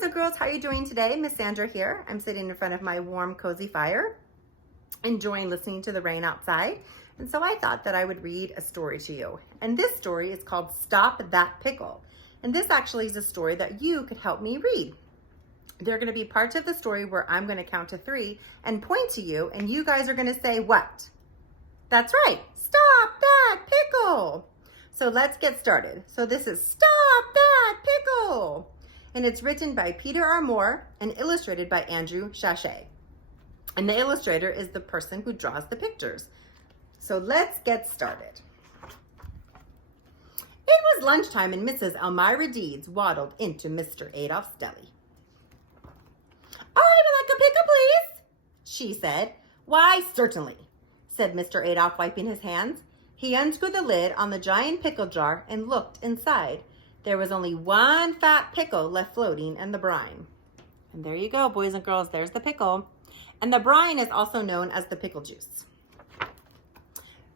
boys and girls, how are you doing today? Miss Sandra here. I'm sitting in front of my warm, cozy fire, enjoying listening to the rain outside. And so I thought that I would read a story to you. And this story is called Stop That Pickle. And this actually is a story that you could help me read. There are going to be parts of the story where I'm going to count to 3 and point to you, and you guys are going to say what? That's right. Stop that pickle. So let's get started. So this is Stop That Pickle. And it's written by Peter Armour and illustrated by Andrew Shachat. And the illustrator is the person who draws the pictures. So let's get started. It was lunchtime and Mrs. Elmira Deeds waddled into Mr. Adolph's deli. "I would like a pickle, please," she said. "Why, certainly," said Mr. Adolph, wiping his hands. He unscrewed the lid on the giant pickle jar and looked inside. There was only one fat pickle left floating in the brine. And there you go, boys and girls, there's the pickle. And the brine is also known as the pickle juice.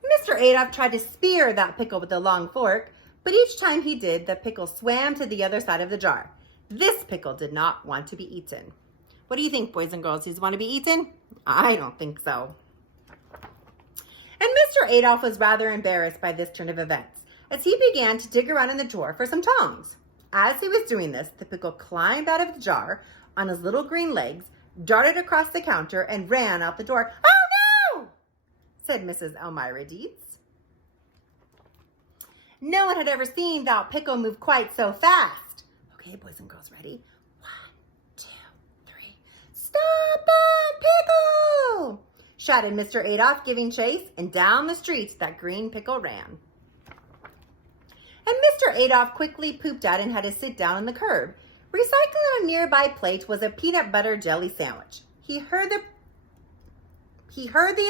Mr. Adolph tried to spear that pickle with a long fork, but each time he did, the pickle swam to the other side of the jar. This pickle did not want to be eaten. What do you think, boys and girls? Does he want to be eaten? I don't think so. And Mr. Adolph was rather embarrassed by this turn of events, as he began to dig around in the drawer for some tongs. As he was doing this, the pickle climbed out of the jar on his little green legs, darted across the counter, and ran out the door. "Oh, no!" said Mrs. Elmira Deeds. No one had ever seen that pickle move quite so fast. Okay, boys and girls, ready? 1, 2, 3. "Stop that pickle!" shouted Mr. Adolph, giving chase, and down the street that green pickle ran. And Mr. Adolph quickly pooped out and had to sit down on the curb. Recycling on a nearby plate was a peanut butter jelly sandwich. He heard the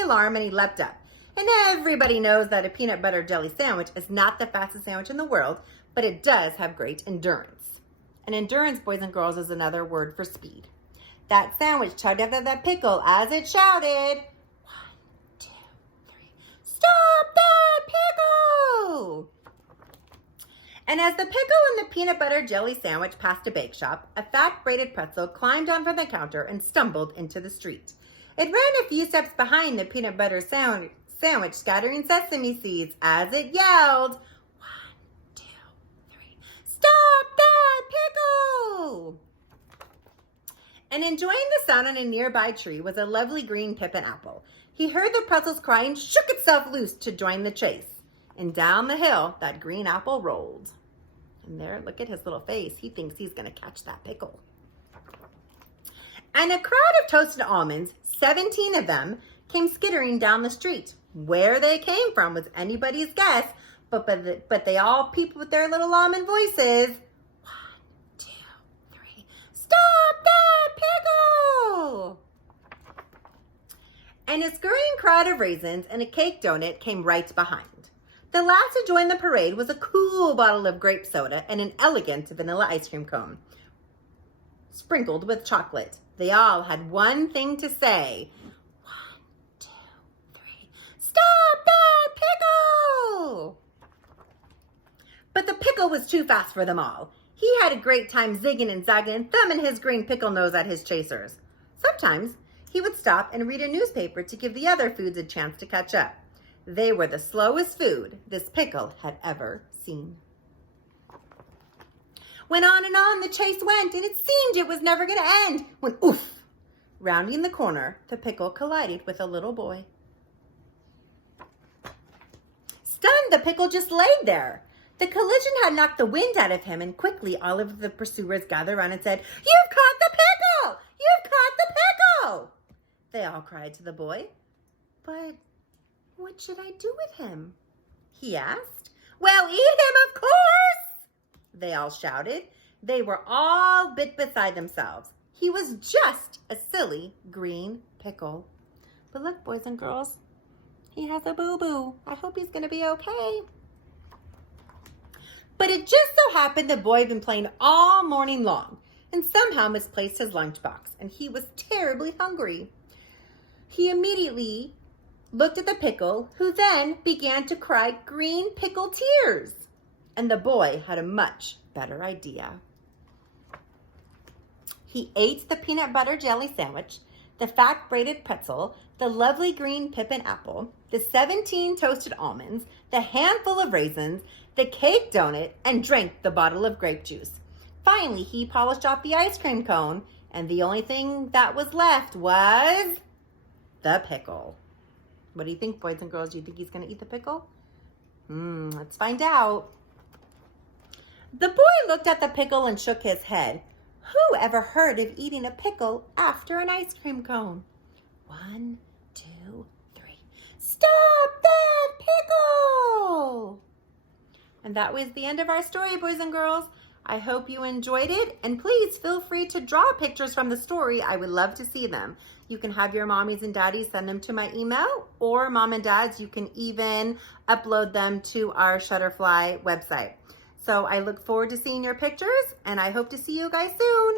alarm and he leapt up. And everybody knows that a peanut butter jelly sandwich is not the fastest sandwich in the world, but it does have great endurance. And endurance, boys and girls, is another word for speed. That sandwich chugged after that pickle as it shouted, 1, 2, 3, "Stop that pickle!" And as the pickle and the peanut butter jelly sandwich passed a bake shop, a fat braided pretzel climbed down from the counter and stumbled into the street. It ran a few steps behind the peanut butter sandwich, scattering sesame seeds as it yelled, 1, 2, 3, "Stop that pickle!" And enjoying the sun on a nearby tree was a lovely green pippin apple. He heard the pretzel's cry and shook itself loose to join the chase. And down the hill, that green apple rolled. And there, look at his little face. He thinks he's going to catch that pickle. And a crowd of toasted almonds, 17 of them, came skittering down the street. Where they came from was anybody's guess, but they all peeped with their little almond voices. 1, 2, 3, "Stop that pickle!" And a scurrying crowd of raisins and a cake donut came right behind. The last to join the parade was a cool bottle of grape soda and an elegant vanilla ice cream cone, sprinkled with chocolate. They all had one thing to say. 1, 2, 3, "Stop that pickle!" But the pickle was too fast for them all. He had a great time zigging and zagging and thumbing his green pickle nose at his chasers. Sometimes he would stop and read a newspaper to give the other foods a chance to catch up. They were the slowest food this pickle had ever seen. Went on and on the chase went, and it seemed it was never going to end, when oof, rounding the corner, the pickle collided with a little boy. Stunned, the pickle just laid there. The collision had knocked the wind out of him, and quickly all of the pursuers gathered around and said, "You've caught the pickle! You've caught the pickle!" They all cried to the boy. "But what should I do with him?" he asked. "Well, eat him, of course!" they all shouted. They were all bit beside themselves. He was just a silly green pickle. But look, boys and girls, he has a boo-boo. I hope he's going to be okay. But it just so happened the boy had been playing all morning long and somehow misplaced his lunchbox, and he was terribly hungry. He immediately looked at the pickle, who then began to cry green pickle tears. And the boy had a much better idea. He ate the peanut butter jelly sandwich, the fat braided pretzel, the lovely green pippin apple, the 17 toasted almonds, the handful of raisins, the cake donut, and drank the bottle of grape juice. Finally, he polished off the ice cream cone, and the only thing that was left was the pickle. What do you think, boys and girls? Do you think he's going to eat the pickle? Let's find out. The boy looked at the pickle and shook his head. Who ever heard of eating a pickle after an ice cream cone? 1, 2, 3. Stop that pickle! And that was the end of our story, boys and girls. I hope you enjoyed it, and please feel free to draw pictures from the story. I would love to see them. You can have your mommies and daddies send them to my email, or mom and dads, you can even upload them to our Shutterfly website. So I look forward to seeing your pictures, and I hope to see you guys soon.